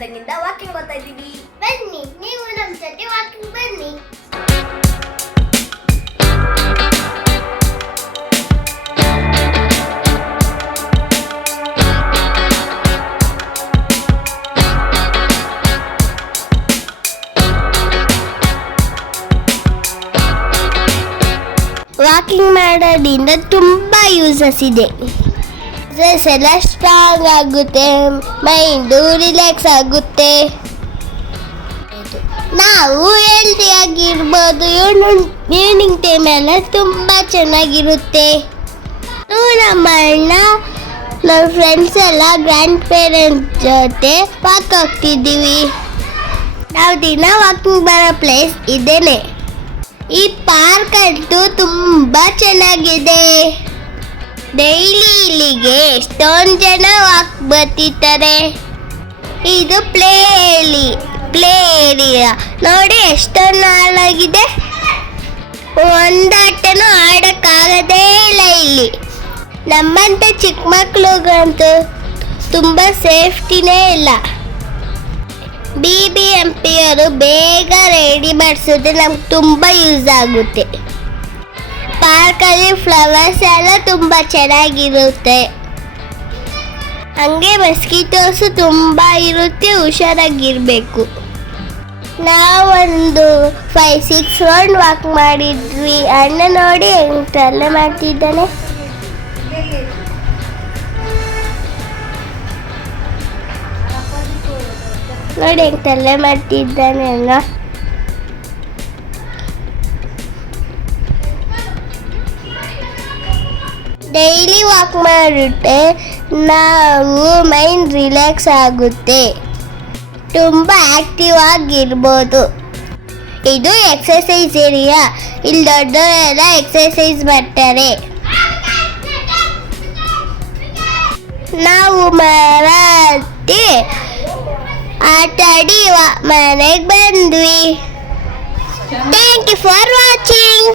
ಗದಗಿಂದ walking ಹೋಗ್ತಾ ಇದ್ದೀವಿ. ಬನ್ನಿ ನೀವು ನಮ್ಮ ಜೊತೆ ವಾಕಿಂಗ್ ಬನ್ನಿ. ವಾಕಿಂಗ್ ಮಾಡೋದ್ರಿಂದ ತುಂಬಾ ಯೂಸಸ್ ಇದೆ. ಎಲ್ಲ ಸ್ಟ್ರಾಂಗ್ ಆಗುತ್ತೆ, ಮೈಂಡು ರಿಲ್ಯಾಕ್ಸ್ ಆಗುತ್ತೆ, ನಾವು ಹೆಲ್ದಿ ಆಗಿರ್ಬೋದು. ಈವ್ನಿಂಗ್ ಟೈಮ್ ಎಲ್ಲ ತುಂಬ ಚೆನ್ನಾಗಿರುತ್ತೆ. ನಮ್ಮ ಅಣ್ಣ ನಮ್ಮ ಫ್ರೆಂಡ್ಸ್ ಎಲ್ಲ ಗ್ರ್ಯಾಂಡ್ ಪೇರೆಂಟ್ಸ್ ಜೊತೆ ವಾಕ್ ಹೋಗ್ತಿದ್ದೀವಿ. ನಾವು ದಿನ ವಾಕಿಂಗ್ ಬರೋ ಪ್ಲೇಸ್ ಇದೇನೆ. ಈ ಪಾರ್ಕ್ ಅಂತೂ ತುಂಬ ಚೆನ್ನಾಗಿದೆ. ಡೈಲಿ ಇಲ್ಲಿಗೆ ಎಷ್ಟೊಂದು ಜನ ವಾಕ್ ಬರ್ತಿರ್ತಾರೆ. ಇದು ಪ್ಲೇ ಏರಿಯಾ ನೋಡಿ, ಎಷ್ಟೊಂದು ಹಾಳಾಗಿದೆ. ಒಂದಾಟನೂ ಆಡೋಕ್ಕಾಗದೇ ಇಲ್ಲ ಇಲ್ಲಿ. ನಮ್ಮಂಥ ಚಿಕ್ಕ ಮಕ್ಳಿಗಂತೂ ತುಂಬ ಸೇಫ್ಟಿನೇ ಇಲ್ಲ. BBMP ಅವರು ಬೇಗ ರೆಡಿ ಮಾಡಿಸಿದ್ರೆ ನಮ್ಗೆ ತುಂಬ ಯೂಸ್ ಆಗುತ್ತೆ. ಪಾರ್ಕಲ್ಲಿ ಫ್ಲವರ್ಸ್ ಎಲ್ಲ ತುಂಬ ಚೆನ್ನಾಗಿರುತ್ತೆ. ಹಂಗೆ ಮಸ್ಕಿಟೋಸು ತುಂಬ ಇರುತ್ತೆ, ಹುಷಾರಾಗಿರಬೇಕು. ನಾವೊಂದು 5-6 ರೌಂಡ್ ವಾಕ್ ಮಾಡಿದ್ವಿ. ಅಣ್ಣ ನೋಡಿ ಹೆಂಗೆ ತಲೆ ಮಾಡ್ತಿದ್ದಾನೆ. ನೋಡಿ ಹೆಂಗೆ ತಲೆ ಮಾಡ್ತಿದ್ದಾನೆ ಅಲ್ಲ. ಡೈಲಿ ವಾಕ್ ಮಾಡಿದ್ರೆ ನಾವು ಮೈಂಡ್ ರಿಲ್ಯಾಕ್ಸ್ ಆಗುತ್ತೆ, ತುಂಬ ಆಕ್ಟಿವ್ ಆಗಿರ್ಬೋದು. ಇದು ಎಕ್ಸಸೈಸ್ ಏರಿಯಾ. ಇಲ್ಲಿ ದೊಡ್ಡವರೆಲ್ಲ ಎಕ್ಸಸೈಸ್ ಮಾಡ್ತಾರೆ. ನಾವು ಮರ ಹತ್ತಿ ಆಟ ಆಡಿ ಮನೆಗೆ ಬಂದ್ವಿ. Thank you for watching.